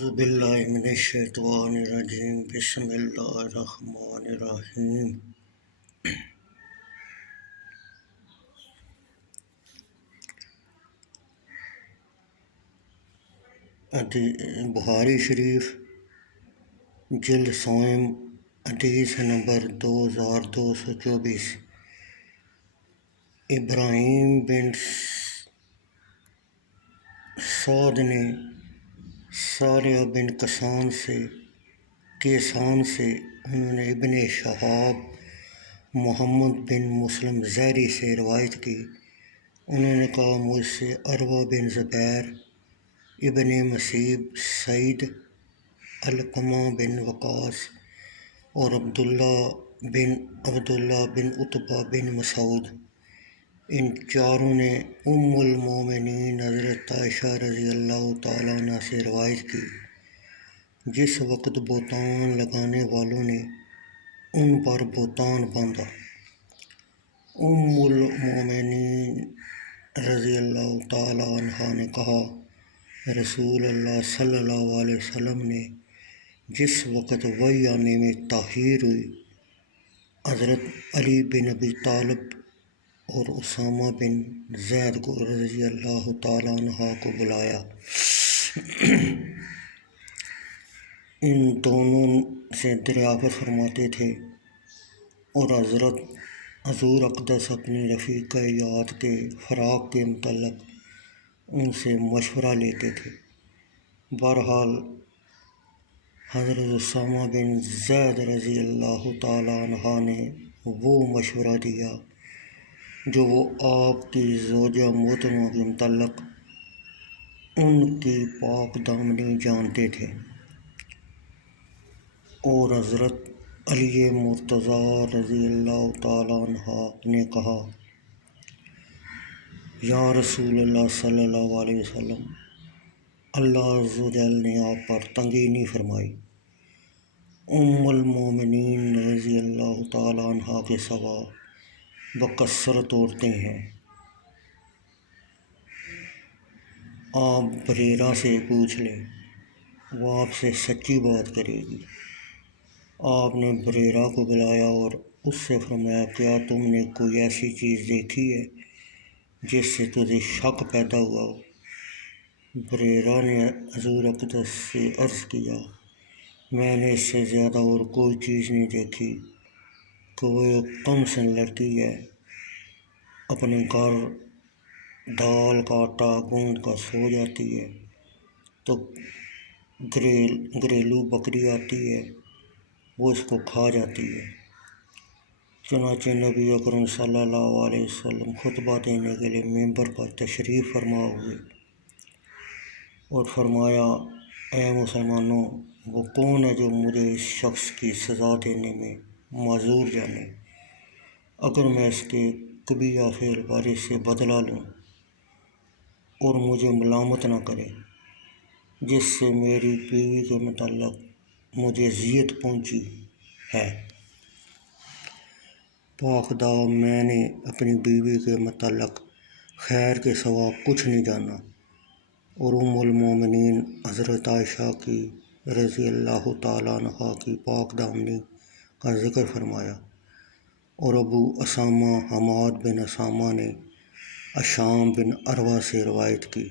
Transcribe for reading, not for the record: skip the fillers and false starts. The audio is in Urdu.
اعوذ باللہ من الشیطان الرجیم بسم اللہ الرحمن الرحیم۔ بخاری شریف جلد سوم حدیث نمبر 2224۔ ابراہیم بن سعد نے صالح بن کیسان سے انہوں نے ابن شہاب محمد بن مسلم زہری سے روایت کی۔ انہوں نے کہا مجھ سے عروہ بن زبیر، ابن مسیب، سعید، علقمہ بن وقاص اور عبداللہ بن عتبہ بن مسعود، ان چاروں نے ام المومنین حضرت عائشہ رضی اللہ تعالیٰ عنہ سے روایت کی۔ جس وقت بہتان لگانے والوں نے ان پر بہتان باندھا، ام المومنین رضی اللہ تعالیٰ عنہ نے کہا رسول اللہ صلی اللہ علیہ وسلم نے جس وقت وحی آنے میں تاخیر ہوئی، حضرت علی بن ابی طالب اور اسامہ بن زید کو رضی اللہ تعالیٰ عنہ کو بلایا۔ ان دونوں سے دریافت فرماتے تھے اور حضور اقدس اپنی رفیقہ یاد کے فراق کے متعلق ان سے مشورہ لیتے تھے۔ بہرحال حضرت اسامہ بن زید رضی اللہ تعالیٰ عنہ نے وہ مشورہ دیا جو وہ آپ کی زوجہ محترمہ کے متعلق ان کی پاک دامنی جانتے تھے، اور حضرت علی مرتضیٰ رضی اللہ تعالیٰ عنہ نے کہا یا رسول اللہ صلی اللہ علیہ وسلم، اللہ عز و جل نے آپ پر تنگی نہیں فرمائی۔ ام المومنین رضی اللہ تعالیٰ عنہ کے سوا بکثرت عورتیں ہیں۔ آپ بریرہ سے پوچھ لیں، وہ آپ سے سچی بات کرے گی۔ آپ نے بریرہ کو بلایا اور اس سے فرمایا کیا تم نے کوئی ایسی چیز دیکھی ہے جس سے تجھے شک پیدا ہوا ہو؟ بریرہ نے حضور اقدس سے عرض کیا میں نے اس سے زیادہ اور کوئی چیز نہیں دیکھی کہ وہ ایک کم سن لڑکی ہے، اپنے گھر دال کا آٹا گوندھ کر سو جاتی ہے تو گھریلو بکری آتی ہے، وہ اس کو کھا جاتی ہے۔ چنانچہ نبی اکرم صلی اللہ علیہ وسلم خطبہ دینے کے لیے ممبر پر تشریف فرما ہوئے اور فرمایا اے مسلمانوں، وہ کون ہے جو مجھے اس شخص کی سزا دینے میں معذور جانے، اگر میں اس کے قبیحہ فعل بارے سے بدلہ لوں اور مجھے ملامت نہ کرے جس سے میری بیوی کے متعلق مجھے اذیت پہنچی ہے۔ پاک خدا، میں نے اپنی بیوی کے متعلق خیر کے سوا کچھ نہیں جانا۔ اور ام المومنین حضرت عائشہ کی رضی اللہ تعالیٰ عنہ کی پاک دامنی کا ذکر فرمایا، اور ابو اسامہ حماد بن اسامہ نے اشام بن عروہ سے روایت کی۔